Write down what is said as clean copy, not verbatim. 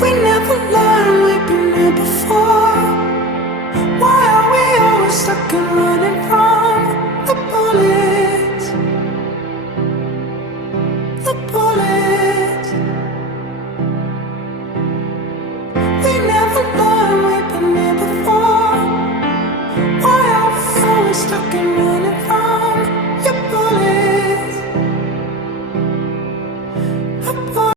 We never learned, we've been here before. Why are we always stuck and running from the bullets? The bullets. We never learned, we've been here before. Why are we always stuck and running?